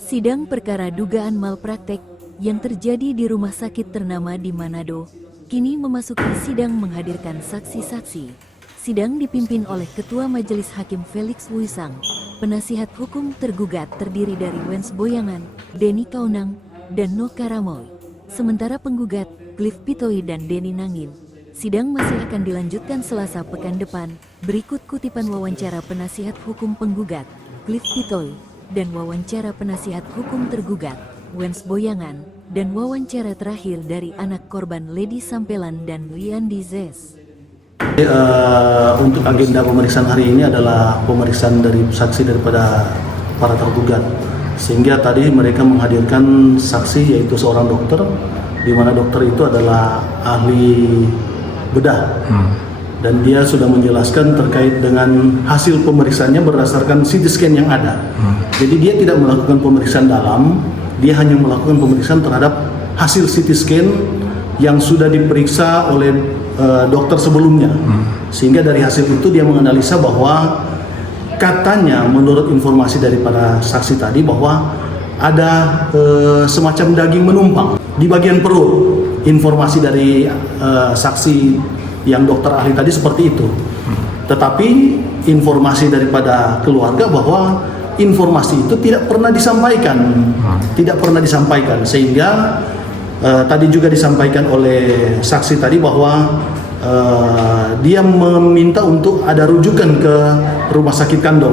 Sidang perkara dugaan malpraktek yang terjadi di rumah sakit ternama di Manado kini memasuki sidang menghadirkan saksi-saksi. Sidang dipimpin oleh Ketua Majelis Hakim Felix Wisang, penasihat hukum tergugat terdiri dari Wens Boyangan, Denny Kaunang, dan No Karamoy. Sementara penggugat, Cliff Pitoy dan Denny Nangin. Sidang masih akan dilanjutkan Selasa pekan depan. Berikut kutipan wawancara penasihat hukum penggugat, Cliff Pitoy, dan wawancara penasihat hukum tergugat, Wens Boyangan, dan wawancara terakhir dari anak korban Lady Sampelan dan Liandi Zes. Untuk agenda pemeriksaan hari ini adalah pemeriksaan dari saksi daripada para tergugat, sehingga tadi mereka menghadirkan saksi yaitu seorang dokter, di mana dokter itu adalah ahli bedah. Dan dia sudah menjelaskan terkait dengan hasil pemeriksaannya berdasarkan CT scan yang ada. Jadi dia tidak melakukan pemeriksaan dalam, dia hanya melakukan pemeriksaan terhadap hasil CT scan yang sudah diperiksa oleh dokter sebelumnya. Sehingga dari hasil itu dia menganalisa bahwa katanya menurut informasi daripada saksi tadi bahwa ada semacam daging menumpang di bagian perut. Informasi dari saksi yang dokter ahli tadi seperti itu. Tetapi informasi daripada keluarga bahwa informasi itu tidak pernah disampaikan, sehingga tadi juga disampaikan oleh saksi tadi bahwa dia meminta untuk ada rujukan ke rumah sakit Kando.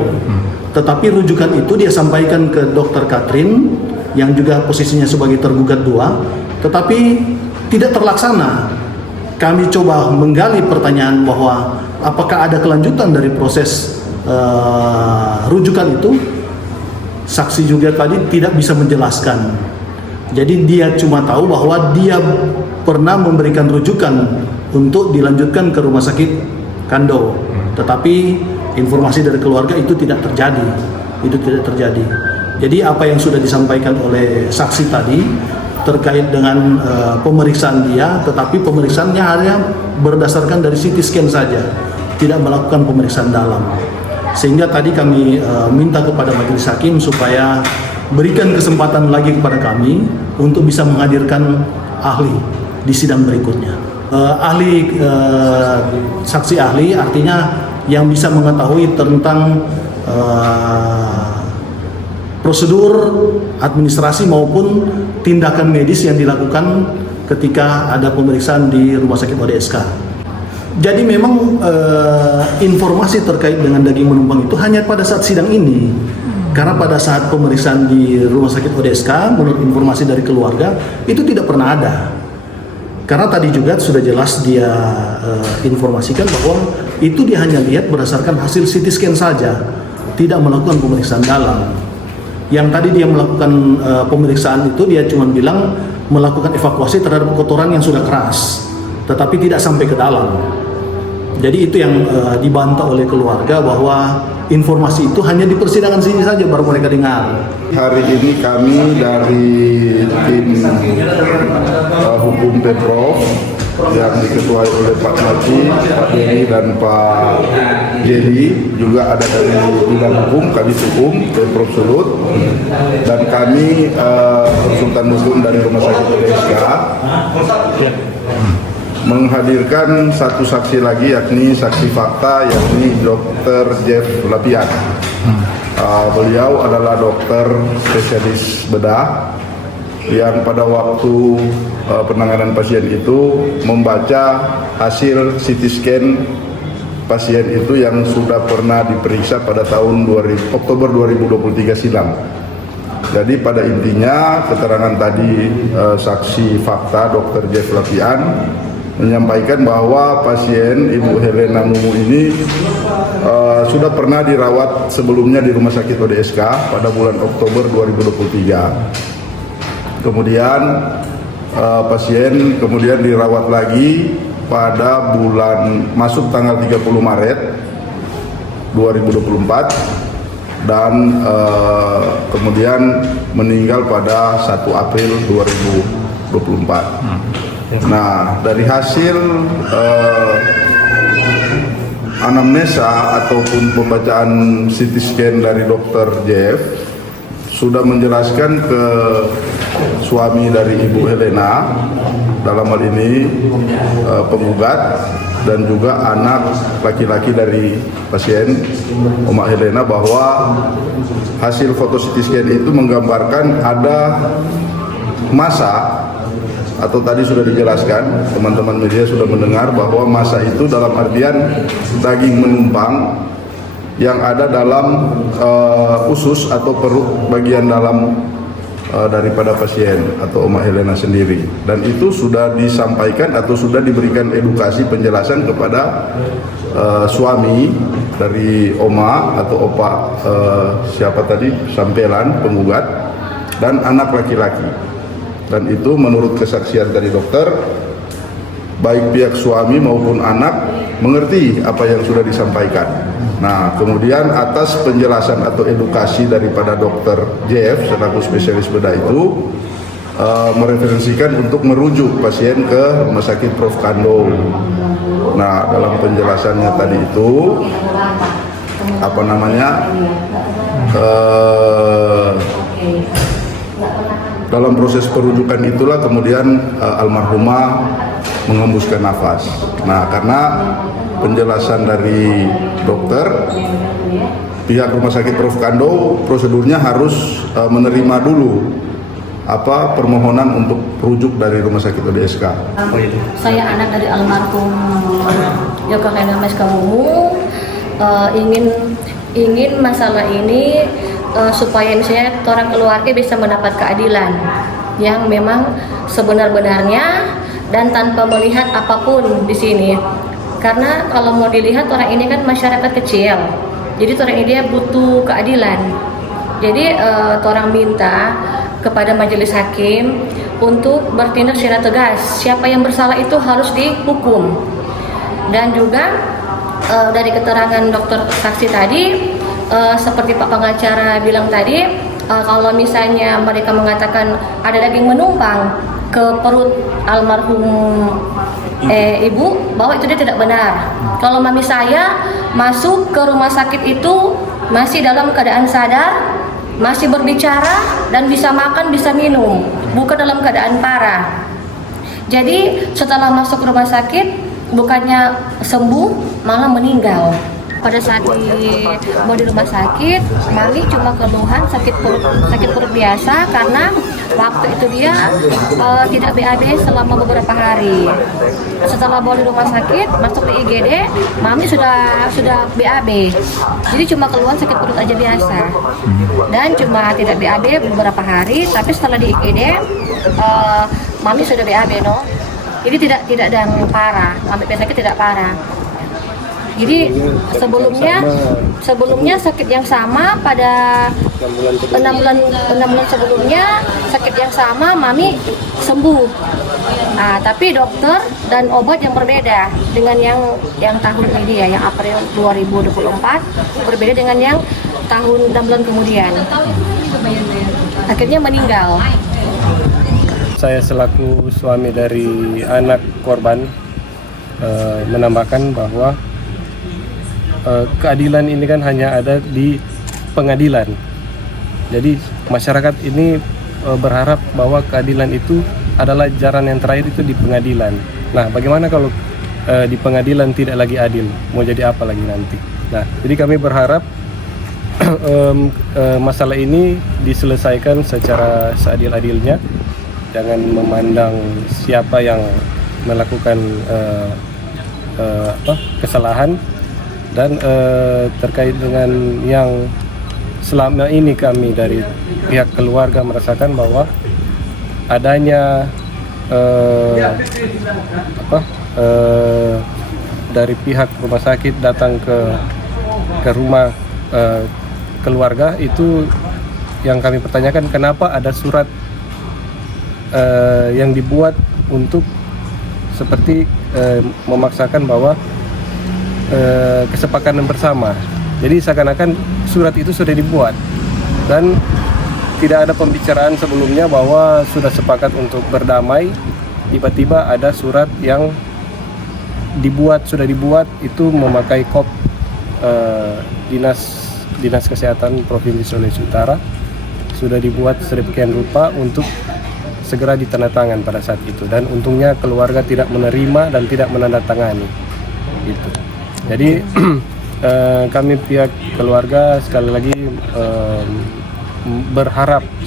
Tetapi rujukan itu dia sampaikan ke dokter Katrin yang juga posisinya sebagai tergugat 2, tetapi tidak terlaksana. Kami coba menggali pertanyaan bahwa apakah ada kelanjutan dari proses rujukan itu. Saksi juga tadi tidak bisa menjelaskan. Jadi dia cuma tahu bahwa dia pernah memberikan rujukan untuk dilanjutkan ke rumah sakit Kando. Tetapi informasi dari keluarga itu tidak terjadi. Jadi apa yang sudah disampaikan oleh saksi tadi terkait dengan pemeriksaan dia, tetapi pemeriksaannya hanya berdasarkan dari CT scan saja, tidak melakukan pemeriksaan dalam. Sehingga tadi kami minta kepada majelis hakim supaya berikan kesempatan lagi kepada kami untuk bisa menghadirkan ahli di sidang berikutnya. Saksi ahli artinya yang bisa mengetahui tentang prosedur administrasi maupun tindakan medis yang dilakukan ketika ada pemeriksaan di rumah sakit ODSK. Jadi memang informasi terkait dengan daging menumpang itu hanya pada saat sidang ini. Karena pada saat pemeriksaan di rumah sakit ODSK, menurut informasi dari keluarga, itu tidak pernah ada. Karena tadi juga sudah jelas dia informasikan bahwa itu dia hanya lihat berdasarkan hasil CT scan saja, tidak melakukan pemeriksaan dalam. Yang tadi dia melakukan pemeriksaan itu dia cuma bilang melakukan evakuasi terhadap kotoran yang sudah keras, tetapi tidak sampai ke dalam. Jadi itu yang dibantah oleh keluarga bahwa informasi itu hanya di persidangan sini saja baru mereka dengar. Hari ini kami dari tim hukum Pemprov yang diketuai oleh Pak Mati, Pak Denny dan Pak Jeli, juga ada dari bidang hukum, Kabid Hukum Pemprov Sulut, dan kami konsultan muslim dari Rumah Sakit ODSK menghadirkan satu saksi lagi, yakni saksi fakta, yakni Dr. Jeff Lapian. Beliau adalah dokter spesialis bedah yang pada waktu penanganan pasien itu membaca hasil CT scan pasien itu yang sudah pernah diperiksa pada tahun Oktober 2023 silam. Jadi pada intinya keterangan tadi saksi fakta Dr. Jeff Lapian menyampaikan bahwa pasien Ibu Helena Mumu ini sudah pernah dirawat sebelumnya di Rumah Sakit ODSK pada bulan Oktober 2023. Kemudian pasien kemudian dirawat lagi pada bulan masuk tanggal 30 Maret 2024 dan kemudian meninggal pada 1 April 2024. Nah, dari hasil anamnesa ataupun pembacaan CT scan dari Dr. Jeff sudah menjelaskan ke suami dari Ibu Helena, dalam hal ini penggugat, dan juga anak laki-laki dari pasien Oma Helena, bahwa hasil foto CT scan itu menggambarkan ada massa, atau tadi sudah dijelaskan, teman-teman media sudah mendengar bahwa massa itu dalam artian daging menumpang yang ada dalam usus atau perut bagian dalam daripada pasien atau Oma Helena sendiri, dan itu sudah disampaikan atau sudah diberikan edukasi penjelasan kepada suami dari Oma atau Opa siapa tadi, Sampelan penggugat, dan anak laki-laki. Dan itu menurut kesaksian dari dokter, baik pihak suami maupun anak mengerti apa yang sudah disampaikan. Nah, kemudian atas penjelasan atau edukasi daripada dokter JF selaku spesialis bedah itu mereferensikan untuk merujuk pasien ke Rumah Sakit Prof. Kando. Nah, dalam penjelasannya tadi itu dalam proses perujukan itulah kemudian almarhumah menghembuskan nafas. Nah, karena penjelasan dari dokter, pihak Rumah Sakit Prof. Kando prosedurnya harus menerima dulu permohonan untuk rujuk dari Rumah Sakit ODSK. Saya anak dari almarhum Yoko Helena Meskamumu, ingin masalah ini supaya misalnya orang keluarga bisa mendapat keadilan yang memang sebenar-benarnya dan tanpa melihat apapun di sini. Karena kalau mau dilihat, orang ini kan masyarakat kecil, jadi orang ini dia butuh keadilan. Jadi orang minta kepada majelis hakim untuk bertindak secara tegas. Siapa yang bersalah itu harus dihukum. Dan juga dari keterangan dokter saksi tadi, seperti Pak pengacara bilang tadi, kalau misalnya mereka mengatakan ada daging menumpang ke perut almarhum ibu, bahwa itu dia tidak benar. Kalau mami saya masuk ke rumah sakit itu masih dalam keadaan sadar, masih berbicara dan bisa makan, bisa minum, bukan dalam keadaan parah. Jadi setelah masuk rumah sakit bukannya sembuh, malah meninggal. Pada saat mau di rumah sakit, mami cuma keluhan sakit perut biasa, karena waktu itu dia tidak BAB selama beberapa hari. Setelah bawa di rumah sakit, masuk di IGD, mami sudah BAB. Jadi cuma keluhan sakit perut aja biasa, dan cuma tidak BAB beberapa hari. Tapi setelah di IGD, mami sudah BAB, no. Jadi tidak ada yang parah, mami sakit tidak parah. Jadi sebelumnya sakit yang sama pada 6 bulan sebelumnya, sakit yang sama mami sembuh. Nah, tapi dokter dan obat yang berbeda dengan yang tahun ini ya, yang April 2024 berbeda dengan yang tahun 6 bulan kemudian. Akhirnya meninggal. Saya selaku suami dari anak korban menambahkan bahwa keadilan ini kan hanya ada di pengadilan. Jadi masyarakat ini berharap bahwa keadilan itu adalah jalan yang terakhir, itu di pengadilan. Nah, bagaimana kalau di pengadilan tidak lagi adil? Mau jadi apa lagi nanti? Nah, jadi kami berharap masalah ini diselesaikan secara seadil-adilnya. Jangan memandang siapa yang melakukan kesalahan. Dan terkait dengan yang selama ini kami dari pihak keluarga merasakan bahwa adanya dari pihak rumah sakit datang ke rumah keluarga, itu yang kami pertanyakan, kenapa ada surat yang dibuat untuk seperti memaksakan bahwa kesepakatan bersama. Jadi seakan-akan surat itu sudah dibuat dan tidak ada pembicaraan sebelumnya bahwa sudah sepakat untuk berdamai. Tiba-tiba ada surat yang sudah dibuat itu memakai kop dinas kesehatan Provinsi Sulawesi Utara, sudah dibuat sedemikian rupa untuk segera ditandatangan pada saat itu, dan untungnya keluarga tidak menerima dan tidak menandatangani gitu. Jadi kami pihak keluarga sekali lagi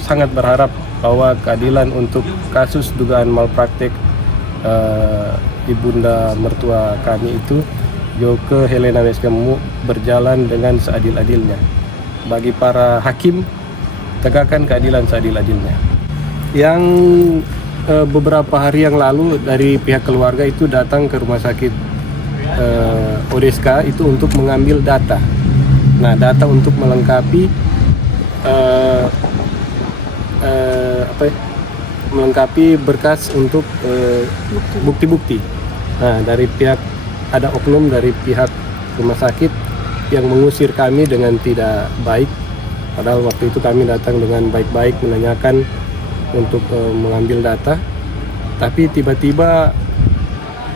sangat berharap bahwa keadilan untuk kasus dugaan malpraktek ibunda mertua kami itu, Joke Helena Weskemu, berjalan dengan seadil-adilnya. Bagi para hakim, tegakkan keadilan seadil-adilnya. Yang beberapa hari yang lalu dari pihak keluarga itu datang ke rumah sakit ODSK itu untuk mengambil data. Nah, data untuk melengkapi melengkapi berkas untuk bukti-bukti. Nah, dari pihak ada oknum dari pihak rumah sakit yang mengusir kami dengan tidak baik. Padahal waktu itu kami datang dengan baik-baik menanyakan untuk mengambil data, tapi tiba-tiba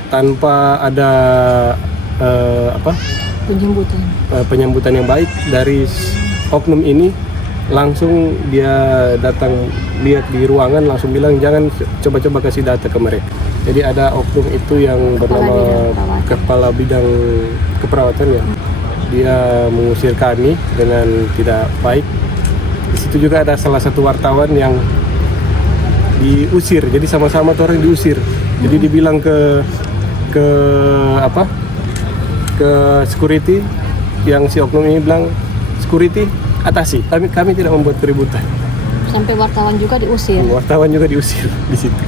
tanpa ada penyambutan yang baik dari oknum ini, langsung dia datang lihat di ruangan, langsung bilang jangan coba-coba kasih data ke mereka. Jadi ada oknum itu yang bernama Kepala Bidang Keperawatan ya, dia mengusir kami dengan tidak baik. Di situ juga ada salah satu wartawan yang diusir, jadi sama-sama tuh orang diusir. Jadi dibilang ke security, yang si oknum ini bilang, security atasi, kami tidak membuat keributan. Sampai wartawan juga diusir. Wartawan juga diusir di situ,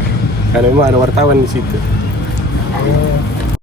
karena memang ada wartawan di situ.